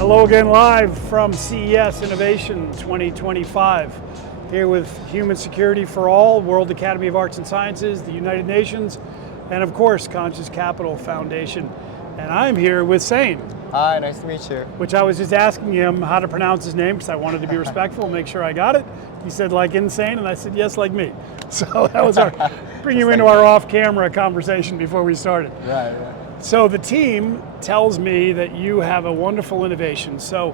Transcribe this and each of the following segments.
Hello again, live from CES Innovation 2025. Here with Human Security for All, World Academy of Arts and Sciences, the United Nations, and of course, Conscious Capital Foundation. And I'm here with Sein. Hi, nice to meet you. Which I was just asking him how to pronounce his name because I wanted to be respectful and make sure I got it. He said like insane, and I said yes, like me. So that was our bring you into our off-camera conversation before we started. Right. So the team tells me that you have a wonderful innovation. So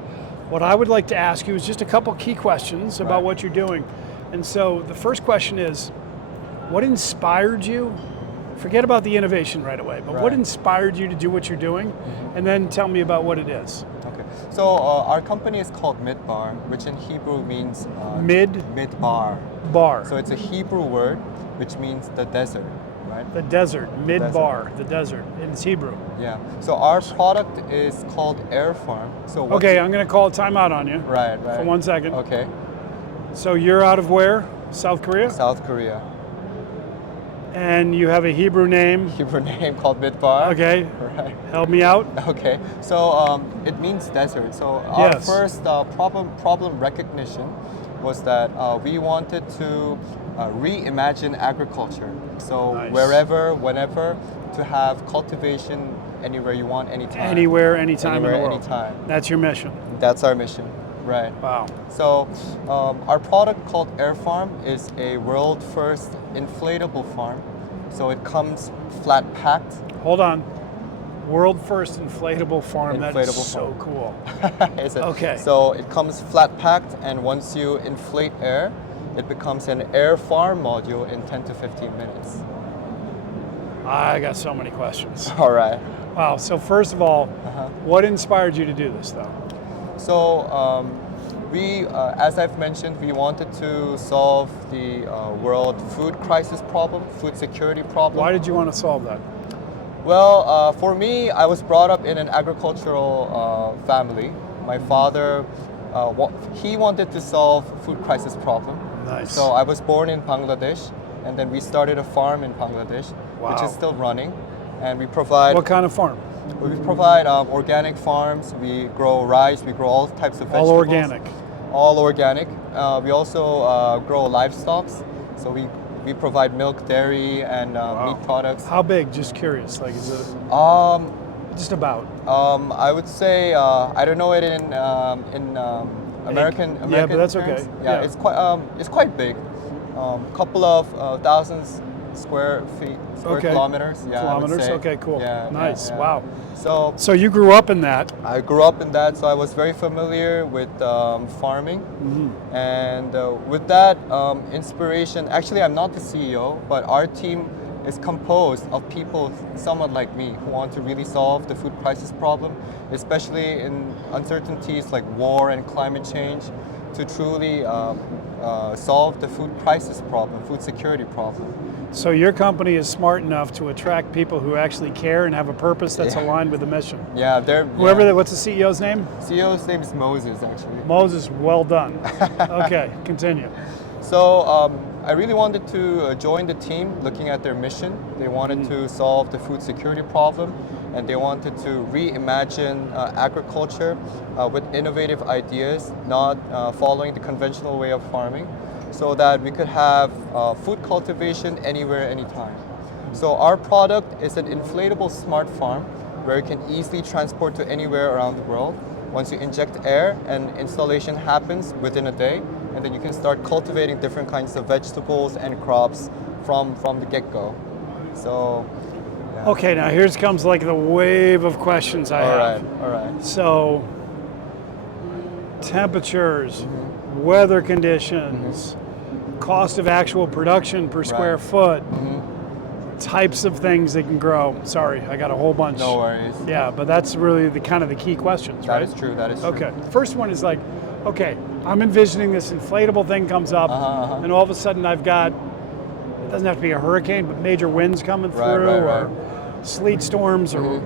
what I would like to ask you is just a couple key questions about what you're doing. And so the first question is, what inspired you? Forget about the innovation right away, but what inspired you to do what you're doing? And then tell me about what it is. Okay. So our company is called Midbar, which in Hebrew means Midbar. Bar. So it's a Hebrew word which means the desert, right? The desert, Midbar, the desert. It's Hebrew. Yeah. So our product is called Air Farm. So okay, I'm going to call a timeout on you. Right. For 1 second. Okay. So you're out of where? South Korea? South Korea. And you have a Hebrew name? Hebrew name called Midbar. Okay. Right. Help me out. Okay. So it means desert. So our first problem recognition was that we wanted to reimagine agriculture. So wherever, whenever, to have cultivation anywhere you want, anytime. Anywhere, anytime anywhere, in the world. anytime. That's your mission. That's our mission. Right. Wow. So our product called Air Farm is a world first inflatable farm. So it comes flat packed. Hold on. World first inflatable farm. That is so cool. Is it? Okay. So it comes flat packed, and once you inflate air, it becomes an air farm module in 10 to 15 minutes. I got so many questions. All right. Wow. So first of all, what inspired you to do this though? So we, as I've mentioned, we wanted to solve the world food crisis problem, food security problem. Why did you want to solve that? Well, for me, I was brought up in an agricultural family. My father, he wanted to solve food crisis problem. Nice. So I was born in Bangladesh, and then we started a farm in Bangladesh, which is still running, and we provide. What kind of farm? We provide organic farms. We grow rice. We grow all types of vegetables. All organic. All organic. We also grow livestock. So we provide milk, dairy, and meat products. How big? Just curious. Like, is it? Just about. I would say I don't know it in American. Yeah, but that's terms. okay. Yeah, it's quite big. Couple of thousands square kilometers. Yeah, kilometers. I would say. Okay, cool. Yeah, nice. yeah. Wow. So you grew up in that. I grew up in that, so I was very familiar with farming. And with that inspiration, actually I'm not the CEO, but our team is composed of people somewhat like me who want to really solve the food crisis problem, especially in uncertainties like war and climate change, to truly solve the food crisis problem, food security problem. So your company is smart enough to attract people who actually care and have a purpose that's aligned with the mission. Yeah, What's the CEO's name? CEO's name is Moses, actually. Moses, well done. Okay, continue. So I really wanted to join the team looking at their mission. They wanted to solve the food security problem, and they wanted to reimagine agriculture with innovative ideas, not following the conventional way of farming, so that we could have food cultivation anywhere, anytime. So our product is an inflatable smart farm where you can easily transport to anywhere around the world. Once you inject air, and installation happens within a day, and then you can start cultivating different kinds of vegetables and crops from the get-go. So, yeah. Okay, now here comes like the wave of questions I have. All right. So, temperatures, weather conditions, cost of actual production per square foot, types of things that can grow. Sorry, I got a whole bunch. No worries. Yeah, but that's really the kind of the key questions, right? That is true. Okay, first one is like, okay, I'm envisioning this inflatable thing comes up, and all of a sudden I've got, it doesn't have to be a hurricane, but major winds coming through, or sleet storms, or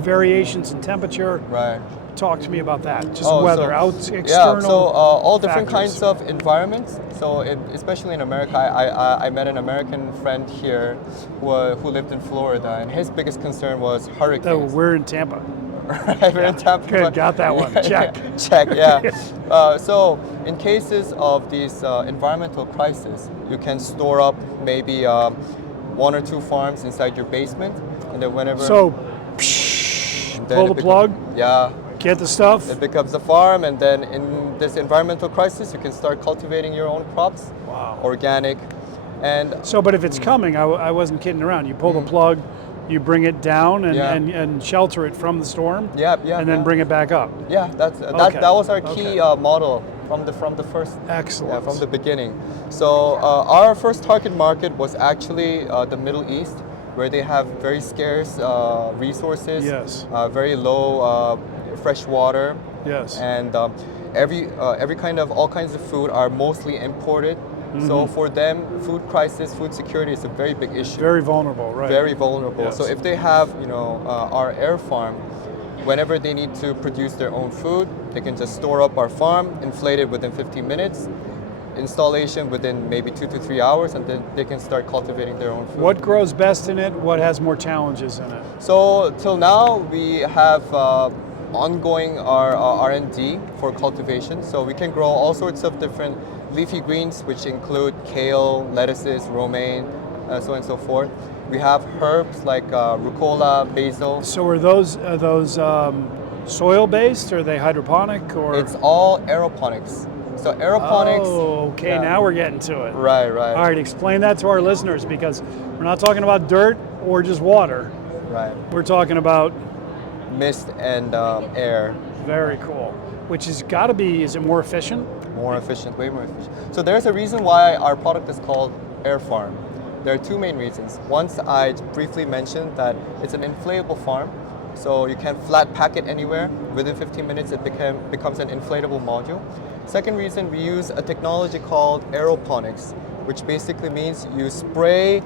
variations in temperature. Right. Talk to me about that. Just weather, external. Yeah, so all different factors. kinds of environments. So especially in America, I met an American friend here who lived in Florida, and his biggest concern was hurricanes. We're in Tampa. Right? We're in Tampa. Good, got that one. Check. Check, yeah. So in cases of these environmental crises, you can store up maybe 1 or 2 farms inside your basement, and then whenever So, and then pull it the plug, yeah, get the stuff. it becomes a farm, and then in this environmental crisis, you can start cultivating your own crops, Wow. organic, and So, but if it's coming, I wasn't kidding around. You pull the plug, you bring it down and, Yeah. and shelter it from the storm, yeah, and then bring it back up. yeah, that Okay. that was our key Okay. model from the first. Excellent. Yeah, from the beginning. So our first target market was actually the Middle East, where they have very scarce resources, Yes. very low fresh water, Yes. and every kind of all kinds of food are mostly imported. Mm-hmm. So for them, food crisis, food security is a very big issue. Very vulnerable, right? Very vulnerable. Yes. So if they have, our air farm, whenever they need to produce their own food, they can just store up our farm, inflate it within 15 minutes, installation within maybe 2 to 3 hours, and then they can start cultivating their own food. What grows best in it? What has more challenges in it? So till now, we have ongoing our R&D for cultivation. So we can grow all sorts of different leafy greens, which include kale, lettuces, romaine, so on and so forth. We have herbs like rucola, basil. So are those soil based? Or are they hydroponic? Or It's all aeroponics. So aeroponics. Oh, okay. Yeah. Now we're getting to it. Right, right. All right. Explain that to our listeners, because we're not talking about dirt or just water. Right. We're talking about Mist and air. very cool. Which has got to be. Is it more efficient? More efficient, way more efficient. So there's a reason why our product is called Air Farm. There are 2 main reasons. Once I briefly mentioned that it's an inflatable farm, so you can flat pack it anywhere. Within 15 minutes, it becomes an inflatable module. Second reason, we use a technology called aeroponics, which basically means you spray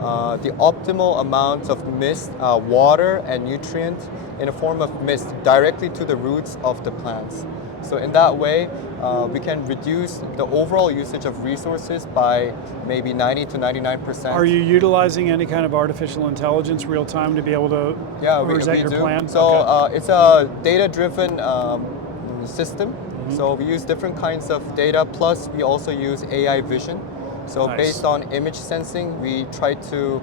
the optimal amount of mist, water, and nutrient in a form of mist directly to the roots of the plants. So in that way, we can reduce the overall usage of resources by maybe 90 to 99%. Are you utilizing any kind of artificial intelligence real time to be able to we present your do. plan? So Okay. it's a data-driven system. Mm-hmm. So we use different kinds of data, plus we also use AI vision. So Nice. based on image sensing, we try to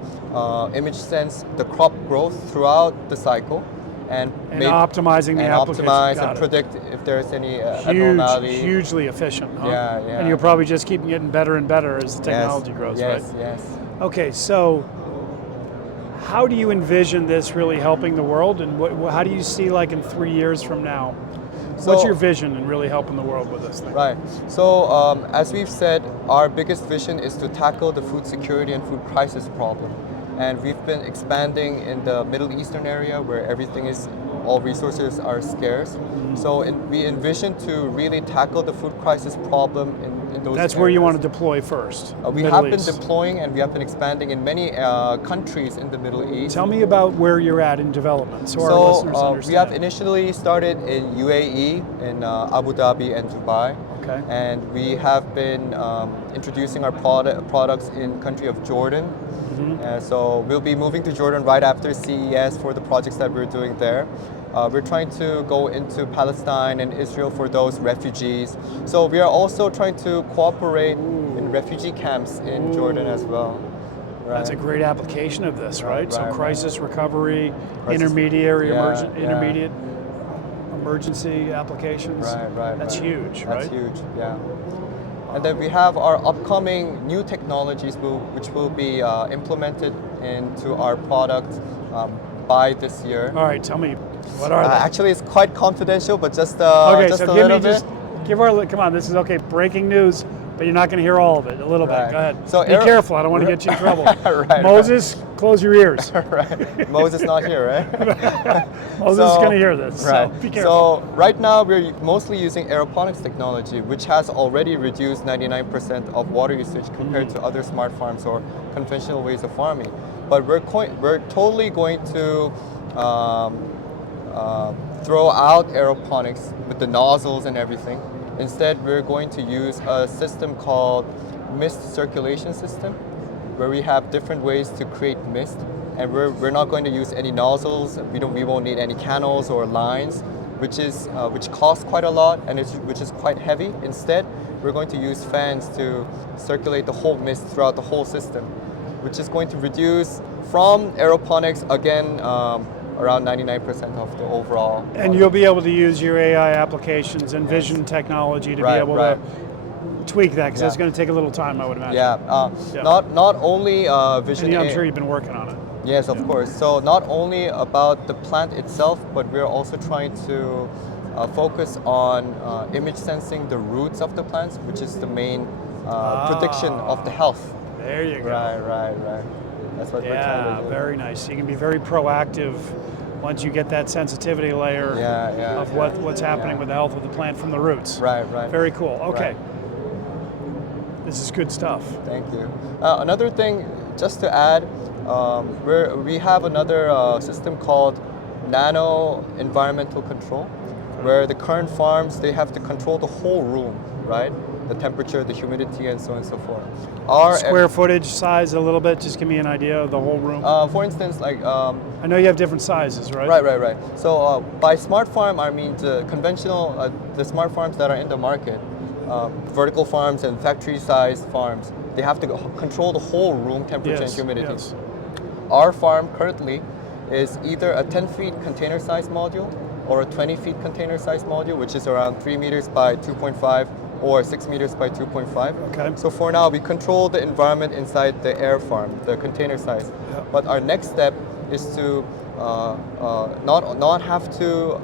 image sense the crop growth throughout the cycle, and optimizing the and application. optimize Got and it. predict if there's any abnormality. Hugely efficient, huh? Yeah, yeah. And you'll probably just keep getting better and better as the technology grows, yes, right? Yes, Okay, so how do you envision this really helping the world, and how do you see, like, in 3 years from now? What's So- your vision in really helping the world with this thing? Right. So as we've said, our biggest vision is to tackle the food security and food crisis problem. And we've been expanding in the Middle Eastern area where everything is, all resources are scarce. So we envision to really tackle the food crisis problem in those That's where you areas. want to deploy first. We Middle have been East. deploying and we have been expanding in many countries in the Middle East. Tell me about where you're at in development, so our listeners understand. We have initially started in UAE, in Abu Dhabi and Dubai. Okay. And we have been introducing our products in country of Jordan. So we'll be moving to Jordan right after CES for the projects that we're doing there. We're trying to go into Palestine and Israel for those refugees. So we are also trying to cooperate in refugee camps in Jordan as well. Right. That's a great application of this, right? So right, crisis recovery, Crisis- intermediary, yeah, intermediate emergency applications. Right. That's huge, right? That's huge, yeah. And then we have our upcoming new technologies which will be implemented into our product by this year. All right, tell me, what are they? Actually, it's quite confidential, but just Okay, just so a give little me bit. give our, come on, this is okay, breaking news, but you're not going to hear all of it, a little Right. bit, go ahead. So Be careful, I don't want to get you in trouble. Right, Moses, close your ears. Right. Moses not here, right? Moses is going to hear this, Right. so be careful. So right now we're mostly using aeroponics technology, which has already reduced 99% of water usage compared to other smart farms or conventional ways of farming. But we're totally going to throw out aeroponics with the nozzles and everything. Instead, we're going to use a system called mist circulation system, where we have different ways to create mist, and we're not going to use any nozzles. We won't need any canals or lines, which costs quite a lot and which is quite heavy. Instead, we're going to use fans to circulate the whole mist throughout the whole system, which is going to reduce from aeroponics again around 99% of the overall. And you'll be able to use your AI applications and vision technology to be able to tweak that, because that's going to take a little time, I would imagine. Not only vision. And I'm sure you've been working on it. Yes, of course. So not only about the plant itself, but we're also trying to focus on image sensing the roots of the plants, which is the main prediction of the health. There you go. Right. That's what we're trying to do. Very nice. So you can be very proactive once you get that sensitivity layer of what's happening with the health of the plant from the roots. Right. Very cool. Okay. Right. This is good stuff. Thank you. Another thing, just to add, we have another system called nano environmental control, where the current farms, they have to control the whole room, right? The temperature, the humidity, and so on and so forth. Square footage, size a little bit, just give me an idea of the whole room. For instance, like... I know you have different sizes, right? Right. So by smart farm, I mean the conventional, the smart farms that are in the market, vertical farms and factory-sized farms, they have to control the whole room temperature and humidity. Yes. Our farm currently is either a 10 feet container size module or a 20 feet container size module, which is around 3 meters by 2.5 or 6 meters by 2.5. Okay. So for now, we control the environment inside the air farm, the container size. Yep. But our next step is to not have to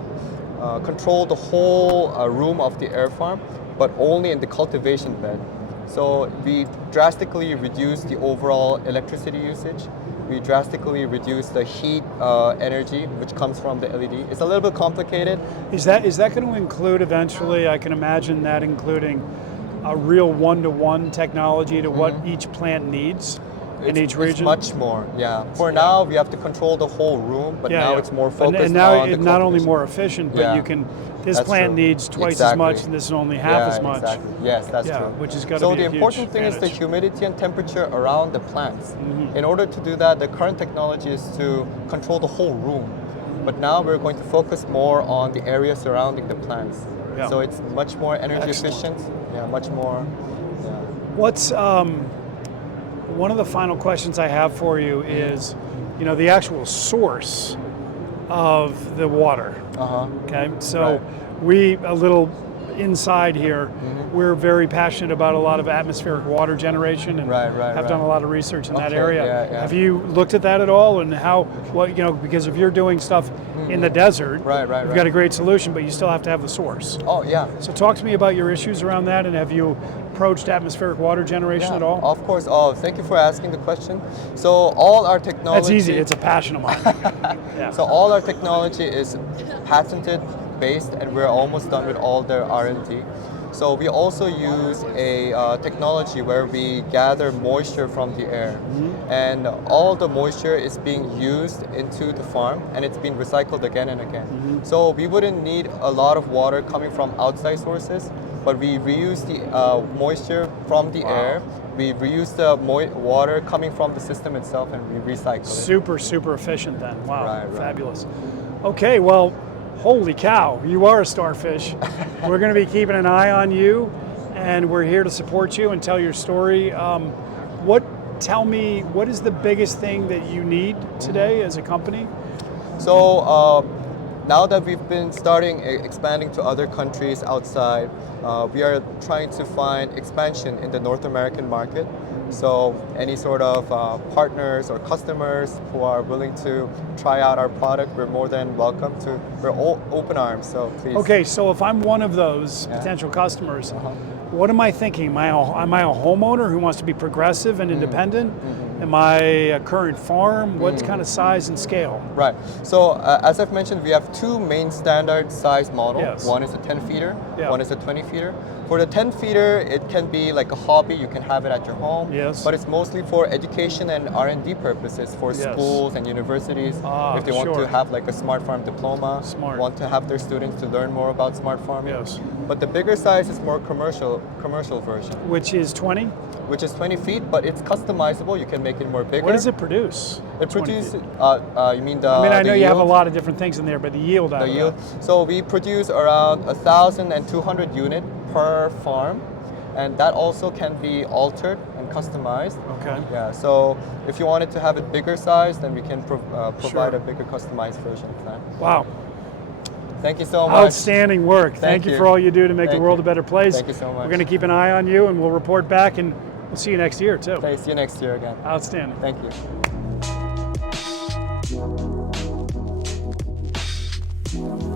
control the whole room of the air farm, but only in the cultivation bed. So we drastically reduce the overall electricity usage. We drastically reduce the heat energy which comes from the LED. It's a little bit complicated. Is that going to include eventually, I can imagine that including a real one-to-one technology to what each plant needs in each region? It's much more, For now, we have to control the whole room, but now it's more focused and now on the it's not only cultivation. more efficient, but you can, this plant needs twice as much and this is only half as much. Exactly. Yes, that's true. Which has got to so be the a huge important thing is the advantage. humidity and temperature around the plants. In order to do that, the current technology is to control the whole room. But now we're going to focus more on the area surrounding the plants. Yeah. So it's much more energy efficient. Much more. What's one of the final questions I have for you is, the actual source of the water. Okay, so we a little inside here, we're very passionate about a lot of atmospheric water generation and have done a lot of research in that area. Have you looked at that at all, and because if you're doing stuff in the desert, you've got a great solution, but you still have to have the source. So talk to me about your issues around that, and have you approached atmospheric water generation at all? Of course. Thank you for asking the question. So all our technology... That's easy, it's a passion of mine. So all our technology is patented based, and we're almost done with all their R&D. So we also use a technology where we gather moisture from the air, and all the moisture is being used into the farm, and it's being recycled again and again. So we wouldn't need a lot of water coming from outside sources, but we reuse the moisture from the air. We reuse the water coming from the system itself, and we recycle it. Super efficient then. Wow, fabulous. Okay, well, holy cow, you are a starfish. We're going to be keeping an eye on you, and we're here to support you and tell your story. Tell me, what is the biggest thing that you need today as a company? So now that we've been expanding to other countries outside, we are trying to find expansion in the North American market. So any sort of partners or customers who are willing to try out our product, we're more than welcome to. We're all open arms, so please. Okay, so if I'm one of those potential customers, what am I thinking? Am I a homeowner who wants to be progressive and independent? Am I a current farm? What kind of size and scale? Right. So as I've mentioned, we have two main standard size models. Yes. One is a 10 feeder, one is a 20 feeder. For the 10 feeder, it can be like a hobby. You can have it at your home. Yes. But it's mostly for education and R&D purposes for schools and universities. If they want to have like a smart farm diploma, want to have their students to learn more about smart farming. Yes. But the bigger size is more commercial version. Which is 20? Which is 20 feet, but it's customizable. You can make it more bigger. What does it produce? It 20 produces. feet? You mean the? I mean, I the know you have a yield? lot of different things in there, but the yield out The of yield. that. So we produce around 1,200 unit per farm, and that also can be altered and customized. Okay. Yeah. So if you wanted to have it bigger size, then we can provide Sure. a bigger customized version of that. Wow. Thank you so much. Outstanding work. Thank you you. for all you do to make Thank the world you. a better place. Thank you so much. We're going to keep an eye on you, and we'll report back, and we'll see you next year too. Okay, see you next year again. Outstanding. Thank you.